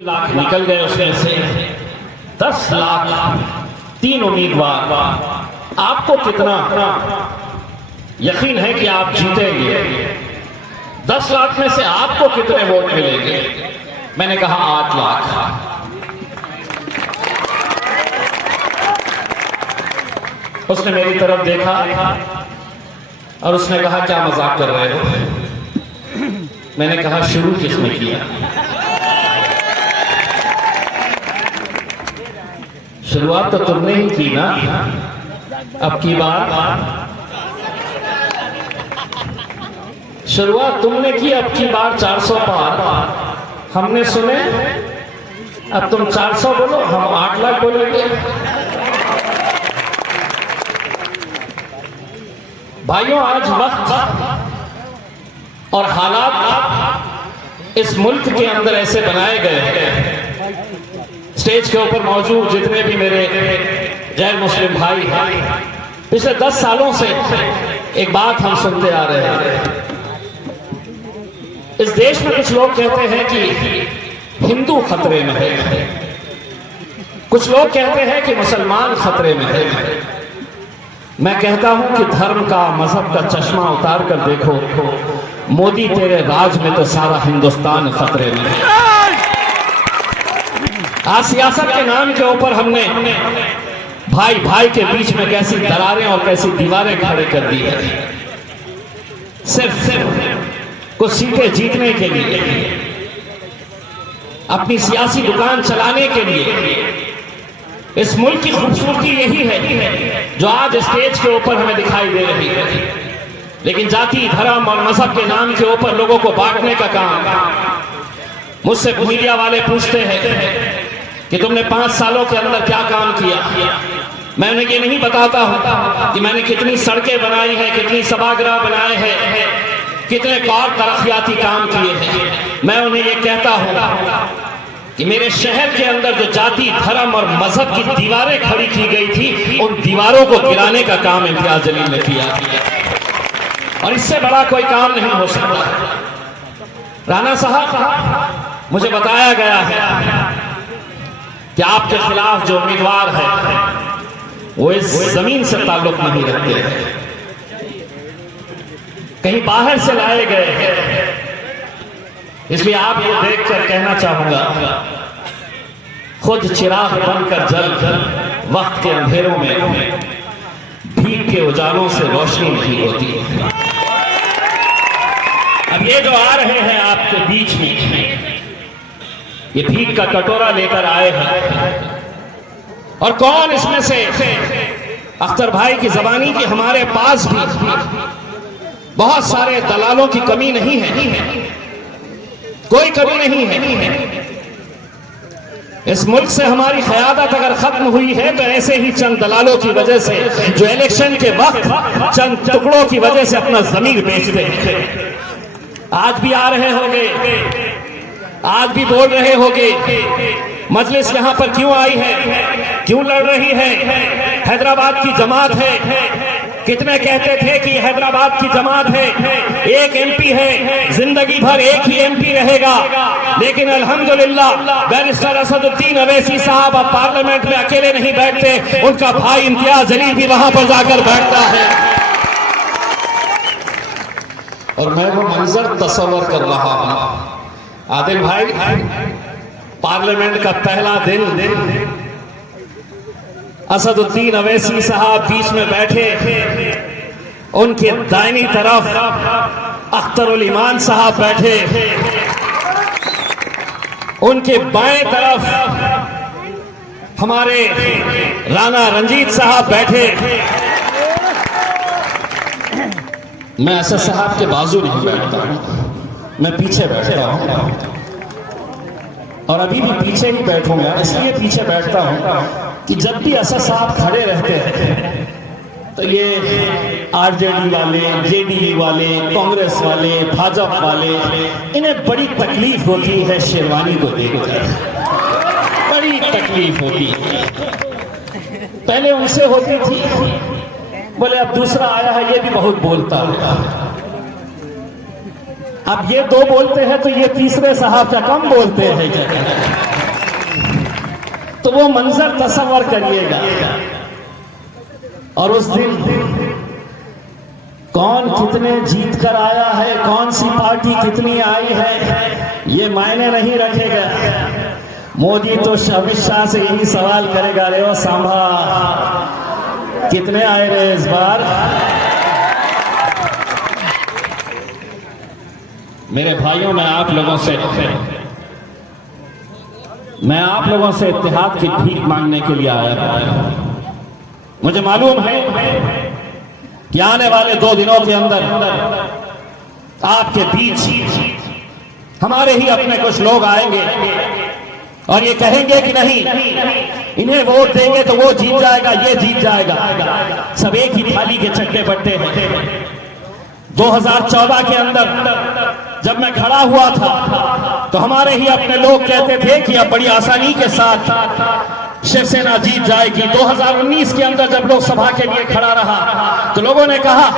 लाख निकल गए उसमें से 10 लाख 3 उम्मीदवार। आपको कितना यकीन है कि आप जीतेंगे? 10 लाख में से आपको कितने वोट मिलेंगे? मैंने कहा 8 लाख। उसने मेरी तरफ देखा और उसने कहा क्या मजाक कर रहे हो? मैंने कहा शुरू किसने किया? शुरुआत तो तुमने ही की ना। अब की बार शुरुआत तुमने की, अब की बार 400 पार हमने सुने। अब तुम 400 बोलो, हम 8 लाख बोलेंगे। भाइयों, आज वक्त और हालात इस मुल्क के अंदर ऐसे बनाए गए हैं। स्टेज के ऊपर मौजूद जितने भी मेरे गैर मुस्लिम भाई हैं, पिछले 10 सालों से एक बात हम सुनते आ रहे हैं। इस देश में कुछ लोग कहते हैं कि हिंदू खतरे में है, कुछ लोग कहते हैं कि मुसलमान खतरे में है। मैं कहता हूं कि धर्म का, मजहब का चश्मा उतार कर देखो, मोदी तेरे राज में तो सारा हिंदुस्तान खतरे में है। आज सियासत के नाम के ऊपर हमने भाई भाई के बीच में कैसी दरारें और कैसी दीवारें खड़े कर दी है, सिर्फ कुछ सीटें जीतने के लिए, अपनी सियासी दुकान चलाने के लिए। इस मुल्क की खूबसूरती यही है जो आज स्टेज के ऊपर हमें दिखाई दे रही है। लेकिन जाति, धर्म और मजहब के नाम के ऊपर लोगों को बांटने का काम। मुझसे मीडिया वाले पूछते हैं कि तुमने 5 सालों के अंदर क्या काम किया। मैं उन्हें ये नहीं बताता हूं कि मैंने कितनी सड़कें बनाई हैं, कितनी सभागृह बनाए हैं, कितने और तरक्याती काम किए हैं। मैं उन्हें ये कहता हूं कि मेरे शहर के अंदर जो जाति, धर्म और मजहब की दीवारें खड़ी की गई थी, उन दीवारों को गिराने का काम इम्तियाज जलील ने किया। और इससे बड़ा कोई काम नहीं हो सकता। राणा साहब, मुझे बताया गया है कि आपके खिलाफ जो उम्मीदवार है वो इस जमीन से ताल्लुक नहीं रखते हैं, कहीं बाहर से लाए गए हैं। इसलिए आप ये देखकर कहना चाहूंगा, खुद चिराग बनकर जल वक्त के अंधेरों में भीख के उजालों से रोशनी नहीं होती। अब ये जो आ रहे हैं आपके बीच में, ये भीख का कटोरा लेकर आए हैं। और कौन इसमें से, अख्तर भाई की जबानी की हमारे पास भी बहुत सारे दलालों की कमी नहीं है, कोई कमी नहीं है। इस मुल्क से हमारी क़यादत अगर खत्म हुई है तो ऐसे ही चंद दलालों की वजह से, जो इलेक्शन के वक्त चंद टुकड़ों की वजह से अपना जमीन बेचते हैं। आज भी आ रहे होंगे, आज भी बोल रहे होंगे, मजलिस यहां पर क्यों आई है, क्यों लड़ रही है? हैदराबाद की जमात है। कितने कहते थे कि हैदराबाद की जमात है, एक एमपी है, जिंदगी भर एक ही एमपी रहेगा। लेकिन अल्हम्दुलिल्लाह बैरिस्टर असदुद्दीन अवैसी साहब अब पार्लियामेंट में अकेले नहीं बैठते, उनका भाई इम्तियाज जलील भी वहां पर जाकर बैठता है। और मैं वो मंजर तस्वर कर रहा हूं। आदिल भाई, पार्लियामेंट का पहला दिन, असदुद्दीन अवैसी साहब बीच में बैठे, उनके दाहिनी तरफ अख्तरुल ईमान साहब बैठे, उनके बाएं तरफ हमारे राणा रंजीत साहब बैठे। मैं असद साहब के बाजू नहीं बैठता हूं, मैं पीछे बैठता हूं और अभी भी पीछे ही बैठूंगा। इसलिए पीछे बैठता हूं कि जब भी असद साहब खड़े रहते हैं तो ये आरजेडी वाले, जेडीयू वाले, कांग्रेस वाले, भाजपा वाले, इन्हें बड़ी तकलीफ होती है शेरवानी को देखकर, बड़ी तकलीफ होती है। पहले उनसे होती थी, बोले अब दूसरा आया है ये भी बहुत बोलता है। अब ये दो बोलते हैं तो ये तीसरे साहब क्या कम बोलते हैं क्या? तो वो मंजर तसव्वुर करिएगा। और उस दिन कौन कितने जीत कर आया है, कौन सी पार्टी कितनी आई है, ये मायने नहीं रखेगा। मोदी तो अमित शाह से यही सवाल करेगा, रे ओ सांभा कितने आए रहे इस बार। मेरे भाइयों, मैं आप लोगों से इत्तेहाद की भीख मांगने के लिए आया हूं। मुझे मालूम है कि आने वाले 2 दिनों के अंदर आपके बीच हमारे ही अपने कुछ लोग आएंगे और ये कहेंगे कि नहीं, इन्हें वोट देंगे तो वो जीत जाएगा, ये जीत जाएगा। सब एक ही थाली के चट्टे बट्टे हैं। 2014 के अंदर जब मैं खड़ा हुआ था तो हमारे ही अपने लोग कहते थे कि अब बड़ी आसानी के साथ शिवसेना जीत जाएगी। 2019 के अंदर जब लोकसभा के लिए खड़ा रहा तो लोगों ने कहा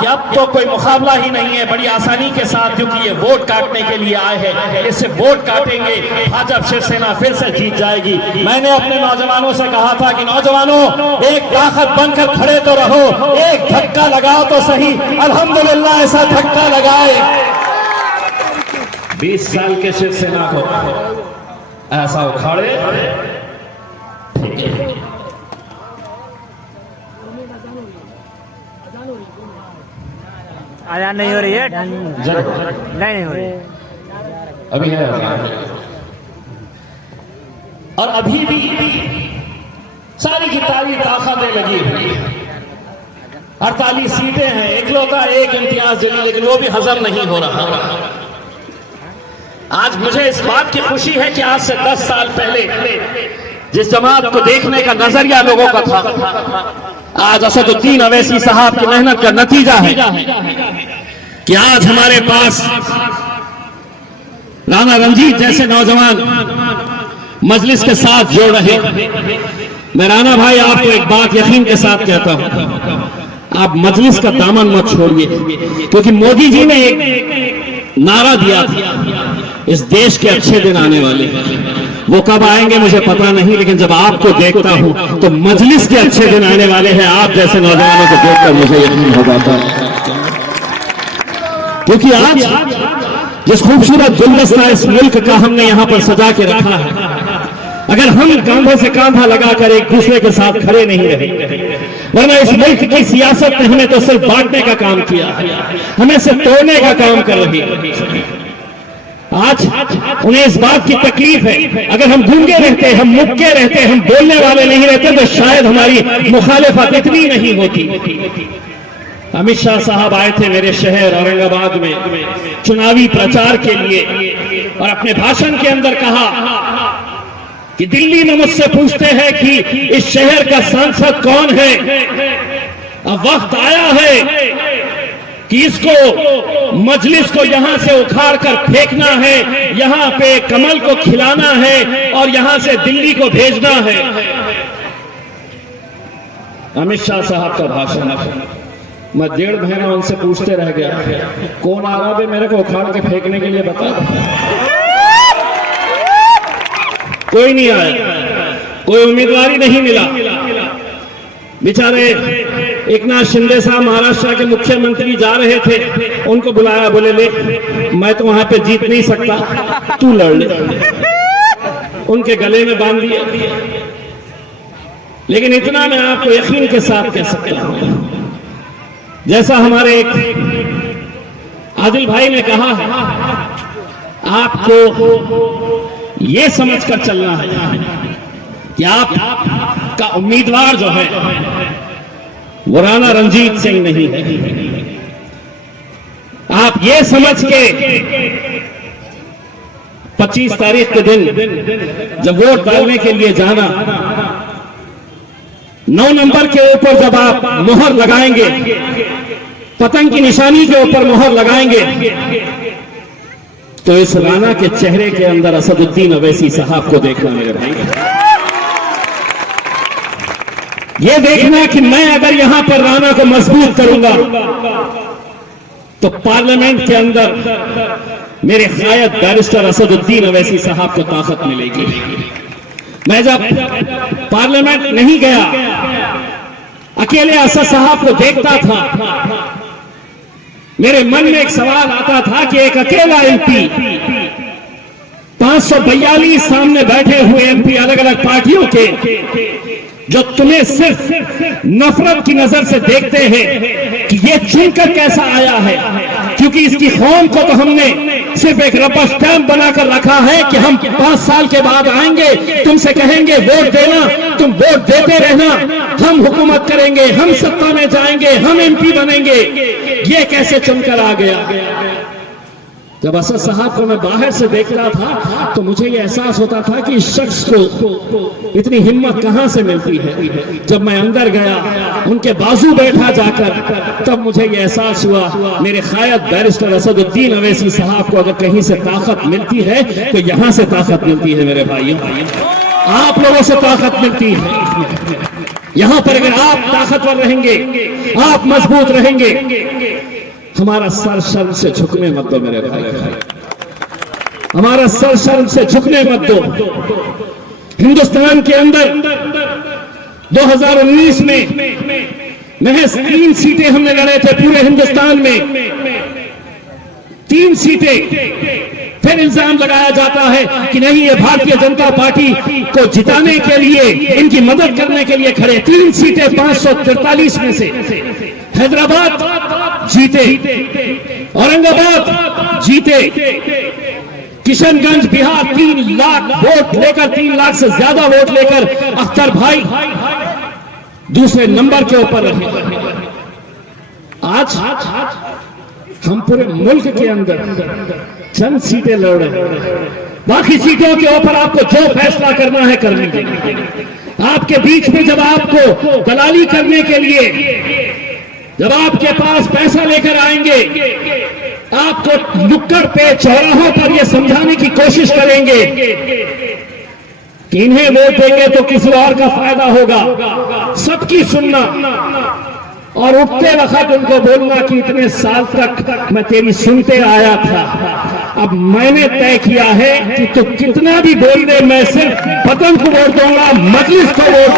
कि अब तो कोई मुकाबला ही नहीं है, बड़ी आसानी के साथ, क्योंकि ये वोट काटने के लिए आए हैं, इससे वोट काटेंगे, भाजपा शिवसेना फिर से जीत जाएगी। मैंने अपने नौजवानों से कहा था कि नौजवानों, एक ताकत बनकर खड़े तो रहो, एक धक्का लगाओ तो सही। अल्हम्दुलिल्लाह ऐसा धक्का लगाए 20 साल के शिवसेना को ऐसा उखाड़े। आजान नहीं हो रही है, नहीं हो रही अभी है। और अभी भी सारी की सारी ताकतें लगी हुई। 48 सीटें हैं, इकलौता एक इम्तियाज दिल्ली, लेकिन वो भी हजम नहीं हो रहा। आज मुझे इस बात की खुशी है कि आज से 10 साल पहले जिस जमात को देखने का नजरिया लोगों का था, आज असदुद्दीन अवैसी साहब की मेहनत का नतीजा है कि आज हमारे पास राणा रंजीत जैसे नौजवान मजलिस के साथ जोड़ रहे। मैं राणा भाई आपको एक बात यकीन के साथ कहता हूं, आप मजलिस का दामन मत छोड़िए, क्योंकि मोदी जी ने एक नारा दिया था, इस देश के अच्छे दिन आने वाले। वो कब आएंगे मुझे पता नहीं, लेकिन जब आपको देखता हूं तो मजलिस के अच्छे दिन आने वाले हैं। आप जैसे नौजवानों को देखकर मुझे यकीन हो जाता है, क्योंकि आज जिस खूबसूरत गुलदस्ता इस मुल्क का हमने यहां पर सजा के रखा है, अगर हम कंधे से कंधा लगाकर एक दूसरे के साथ खड़े नहीं रहे, वरना इस मुल्क की सियासत ने हमें तो सिर्फ बांटने का काम किया, हमें सिर्फ तोड़ने का काम कर रही है। आज उन्हें इस बात की तकलीफ है, अगर हम गूंगे रहते, हम मुक्के रहते, हम बोलने वाले नहीं रहते, तो शायद हमारी मुखालिफत इतनी नहीं होती। अमित शाह साहब आए थे मेरे शहर औरंगाबाद में चुनावी प्रचार के लिए, और अपने भाषण के अंदर कहा कि दिल्ली में मुझसे पूछते हैं कि इस शहर का सांसद कौन है, अब वक्त आया है कि इसको मजलिस को यहां से उखाड़ कर फेंकना है, यहां पे कमल को खिलाना है और यहां से दिल्ली को भेजना है। अमित शाह साहब का भाषण, मैं 1.5 महीना उनसे पूछते रह गया, कौन आ रहा है मेरे को उखाड़ के फेंकने के लिए, बता। कोई नहीं आया, कोई उम्मीदवार ही नहीं मिला। बेचारे एकनाथ शिंदे साहब महाराष्ट्र के मुख्यमंत्री जा रहे थे, उनको बुलाया, बोले ले मैं तो वहां पे जीत नहीं सकता, तू लड़ ले। उनके गले में बांध दिया। लेकिन इतना मैं आपको यकीन के साथ कह सकता हूं, जैसा हमारे एक आदिल भाई ने कहा है, आपको ये समझकर चलना है कि आपका उम्मीदवार जो है वो राणा रंजीत सिंह नहीं है। आप ये समझ के 25 तारीख के दिन जब वोट डालने के लिए जाना, 9 नंबर के ऊपर जब आप मोहर लगाएंगे, पतंग की निशानी के ऊपर मोहर लगाएंगे, तो इस राणा के चेहरे के अंदर असदुद्दीन अवैसी साहब को देखना मेरे भाई। ये देखना कि मैं अगर यहां पर राणा को मजबूत करूंगा तो पार्लियामेंट के अंदर मेरे कायद बैरिस्टर असदुद्दीन अवैसी साहब को ताकत मिलेगी। मैं जब पार्लियामेंट नहीं गया, अकेले असद साहब को देखता था, मेरे मन में एक सवाल आता था कि एक अकेला एमपी 542 सामने बैठे हुए एमपी अलग अलग पार्टियों के, जो तुम्हें सिर्फ नफरत की नजर से देखते हैं कि ये चुनकर कैसा आया है, क्योंकि इसकी कौम को तो हमने सिर्फ एक रबर स्टैंप बनाकर रखा है कि हम 5 साल के बाद आएंगे, तुमसे कहेंगे वोट देना, तुम वोट देते रहना, हम हुकूमत करेंगे, हम सत्ता में जाएंगे, हम एमपी बनेंगे। ये कैसे चुनकर आ गया? जब असद साहब को मैं बाहर से देखता था तो मुझे ये एहसास होता था कि इस शख्स को इतनी हिम्मत कहां से मिलती है। जब मैं अंदर गया, उनके बाजू बैठा जाकर, तब मुझे ये एहसास हुआ मेरे कायद बैरिस्टर असदुद्दीन अवैसी साहब को अगर कहीं से ताकत मिलती है तो यहां से ताकत मिलती है। मेरे भाइयों, आप लोगों से ताकत मिलती है। यहां पर अगर आप ताकतवर रहेंगे, आप मजबूत रहेंगे, हमारा सर शर्म से झुकने मत दो मेरे भाई, हमारा सर शर्म से झुकने मत दो। हिंदुस्तान के अंदर 2019 में महज 3 सीटें हमने लड़े थे पूरे हिंदुस्तान में, 3 सीटें। फिर इल्जाम लगाया जाता है कि नहीं, ये भारतीय जनता पार्टी को जिताने के लिए, इनकी मदद करने के लिए खड़े। 3 सीटें 543 में से। हैदराबाद जीते, औरंगाबाद जीते, किशनगंज बिहार 3 लाख वोट लेकर, 3 लाख से ज्यादा वोट लेकर अख्तर भाई दूसरे नंबर के ऊपर रहे। आज हम पूरे मुल्क के अंदर चंद सीटें लड़ रहे हैं, बाकी सीटों के ऊपर आपको जो फैसला करना है कर लीजिए। आपके बीच में जब आपको दलाली करने के लिए, जब आपके पास पैसा लेकर आएंगे, आपको नुक्कड़ पे चौराहों पर यह समझाने की कोशिश करेंगे कि इन्हें वोट देंगे तो किसी और का फायदा होगा, सबकी सुनना और उठते वक्त उनको बोलना कि इतने साल तक मैं तेरी सुनते आया था, अब मैंने तय किया है कि तू कितना भी बोल दे, मैं सिर्फ वतन को वोट दूंगा, मजलिस को वोट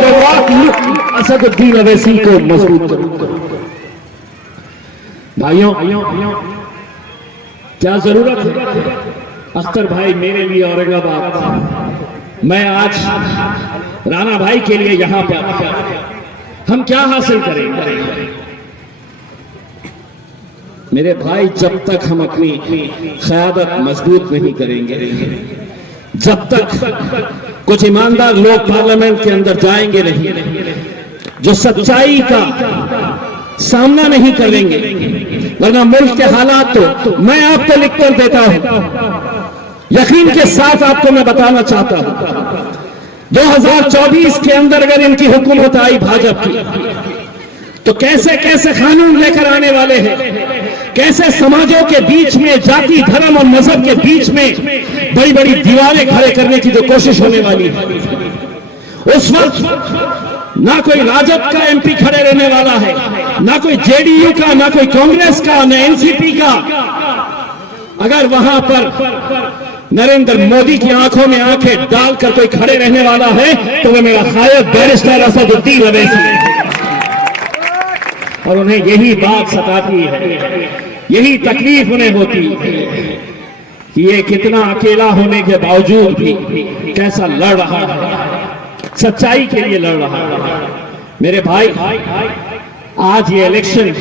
दूंगा, असदुद्दीन अवैसी को मजबूत करूंगा। भाइयों, क्या जरूरत है? अख्तर भाई मेरे लिए औरंगाबाद, मैं आज राणा भाई के लिए यहां पर, हम क्या हासिल करेंगे? मेरे भाई, जब तक हम अपनी क़यादत मजबूत नहीं करेंगे, जब तक कुछ ईमानदार लोग पार्लियामेंट के अंदर जाएंगे नहीं, जो सच्चाई का सामना नहीं करेंगे, वरना मुल्क के हालात तो मैं आपको लिख कर देता हूं, यकीन के साथ आपको मैं बताना चाहता हूं, 2024 के अंदर अगर इनकी हुकूमत आई भाजपा की, तो कैसे कैसे कानून लेकर आने वाले हैं, कैसे समाजों के बीच में, जाति धर्म और मजहब के बीच में बड़ी बड़ी दीवारें खड़े करने की जो कोशिश होने वाली है। उस वक्त ना कोई राजद का एमपी खड़े रहने वाला है, ना कोई जेडीयू का, ना कोई कांग्रेस का, ना एनसीपी का। अगर वहां पर नरेंद्र मोदी की आंखों में आंखें डालकर कोई खड़े रहने वाला है तो वह मेरा कायद बैरिस्टर असदुद्दीन अवैसी है। और उन्हें यही बात सताती है, यही तकलीफ उन्हें होती है कि ये कितना अकेला होने के बावजूद भी कैसा लड़ रहा है, सच्चाई के लिए लड़ रहा है। मेरे भाई, आज ये इलेक्शन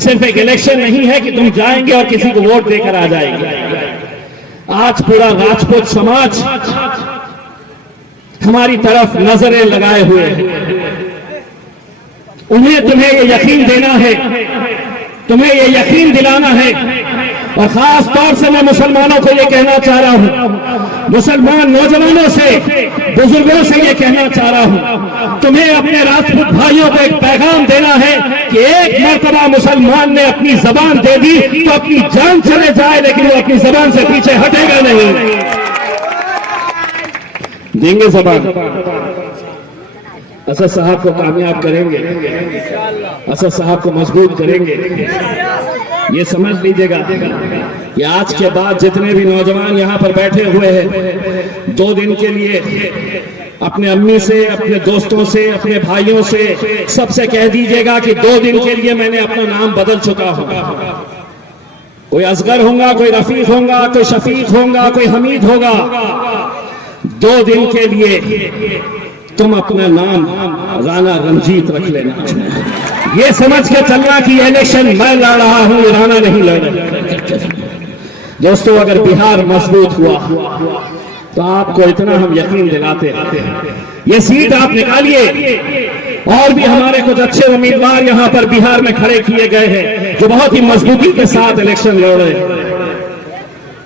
सिर्फ एक इलेक्शन नहीं है कि तुम जाएंगे और किसी को वोट देकर आ जाएंगे। आज पूरा राजपूत समाज हमारी तरफ नजरें लगाए हुए है। उन्हें तुम्हें ये यकीन देना है, तुम्हें ये यकीन दिलाना है, और खास तौर से मैं मुसलमानों को ये कहना चाह रहा हूं, मुसलमान नौजवानों से, बुजुर्गों से ये कहना चाह रहा हूं, तुम्हें अपने राजपूत भाइयों को एक पैगाम देना है कि एक मर्तबा मुसलमान ने अपनी जबान दे दी तो अपनी जान चले जाए, लेकिन वो अपनी जबान से पीछे हटेगा नहीं। देंगे जबान, असद साहब को कामयाब करेंगे, असद साहब को मजबूत करेंगे, ये समझ लीजिएगा। कि आज के बाद जितने भी नौजवान यहाँ पर बैठे हुए हैं 2 दिन के लिए अपने अम्मी से, अपने दोस्तों से, अपने भाइयों से, सबसे कह दीजिएगा कि 2 दिन के लिए मैंने अपना नाम बदल चुका हूं। कोई असगर होगा, कोई रफीक होगा, कोई शफीक होगा, कोई हमीद होगा। 2 दिन के लिए तुम अपना नाम राणा रंजीत रख लेना। ये समझ के चलना कि इलेक्शन मैं लड़ रहा हूं, राणा नहीं लड़ रहा। दोस्तों, अगर बिहार मजबूत हुआ तो आपको इतना हम यकीन दिलाते हैं, ये सीट आप निकालिए। और भी हमारे कुछ अच्छे उम्मीदवार यहां पर बिहार में खड़े किए गए हैं जो बहुत ही मजबूती के साथ इलेक्शन लड़ रहे हैं।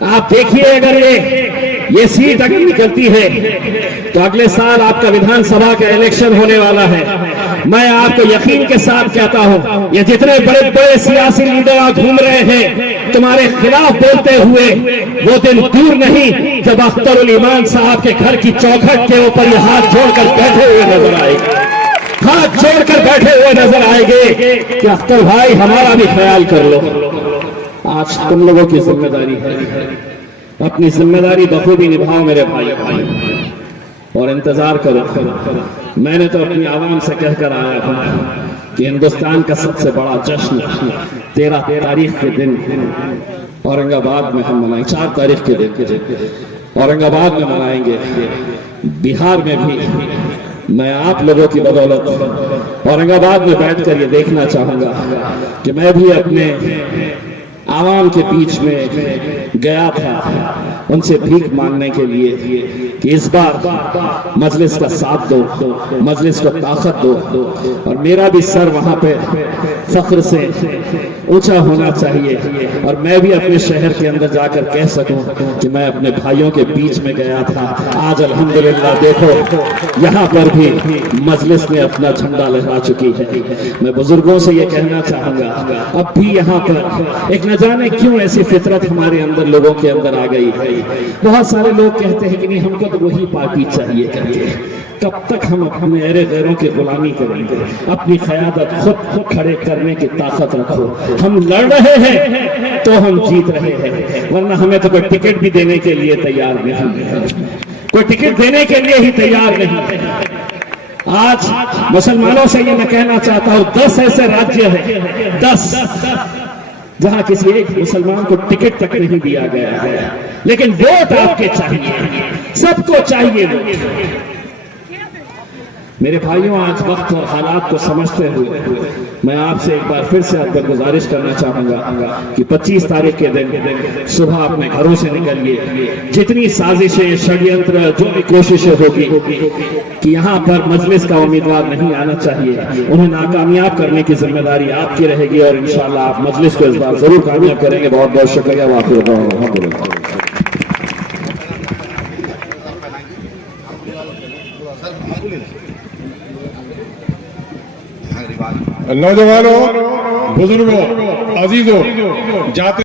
आप देखिए, अगर ये सीट अगर निकलती है तो अगले साल आपका विधानसभा का इलेक्शन होने वाला है। मैं आपको यकीन के साथ कहता हूं, ये जितने बड़े बड़े सियासी लीडर घूम रहे हैं तुम्हारे खिलाफ बोलते हुए, वो दिन दूर नहीं जब अख्तरुल ईमान साहब के घर की चौखट के ऊपर ये हाथ जोड़कर बैठे हुए नजर आएंगे, हाथ जोड़कर बैठे हुए नजर आएंगे कि अख्तर भाई हमारा भी ख्याल कर लो। आज तुम लोगों की जिम्मेदारी है, अपनी जिम्मेदारी बखूबी निभाओ मेरे भाई, और इंतजार करो। मैंने तो अपनी आवाम से कहकर आया हूं कि हिंदुस्तान का सबसे बड़ा जश्न 13 तारीख के दिन औरंगाबाद में हम मनाएंगे, 4 तारीख के दिन औरंगाबाद में मनाएंगे। बिहार में भी मैं आप लोगों की बदौलत औरंगाबाद में बैठकर ये देखना चाहूंगा कि मैं भी अपने आवाम के बीच में गया था उनसे भीख मांगने के लिए कि इस बार मजलिस का साथ दो, मजलिस को ताकत दो, और मेरा भी सर वहां पे फख्र से ऊंचा होना चाहिए, और मैं भी अपने शहर के अंदर जाकर कह सकूं कि मैं अपने भाइयों के बीच में गया था। आज अल्हम्दुलिल्लाह देखो यहाँ पर भी मजलिस ने अपना झंडा लहरा चुकी है। मैं बुजुर्गों से ये कहना चाहूंगा, अब भी यहाँ पर एक न जाने क्यों ऐसी फितरत हमारे अंदर, लोगों के अंदर आ गई है। बहुत सारे लोग कहते हैं कि नहीं हमको तो वही पार्टी चाहिए करके। कब तक हम अपने अरे गैरों की गुलामी करेंगे? अपनी क़यादत खुद खड़े करने की ताकत रखो। हम लड़ रहे हैं तो हम जीत रहे हैं, वरना हमें तो कोई टिकट भी देने के लिए तैयार नहीं है, कोई टिकट देने के लिए ही तैयार नहीं है। आज मुसलमानों से ये मैं कहना चाहता हूं, 10 ऐसे राज्य हैं, 10 जहां किसी एक मुसलमान को टिकट तक नहीं दिया गया है, लेकिन वोट आपके चाहिए, सबको चाहिए वोट। मेरे भाइयों, आज वक्त और हालात को समझते हुए मैं आपसे एक बार फिर से आपको गुजारिश करना चाहूंगा कि 25 तारीख के दिन सुबह अपने घरों से निकलिए। जितनी साजिशें, षड्यंत्र, जो भी कोशिशें होगी कि यहाँ पर मजलिस का उम्मीदवार नहीं आना चाहिए, उन्हें नाकामयाब करने की जिम्मेदारी आपकी रहेगी, और इंशाअल्लाह आप मजलिस को इस बार जरूर कामयाब करेंगे। बहुत बहुत शुक्रिया। नौजवानों, बुजुर्गों, अजीजों, जाते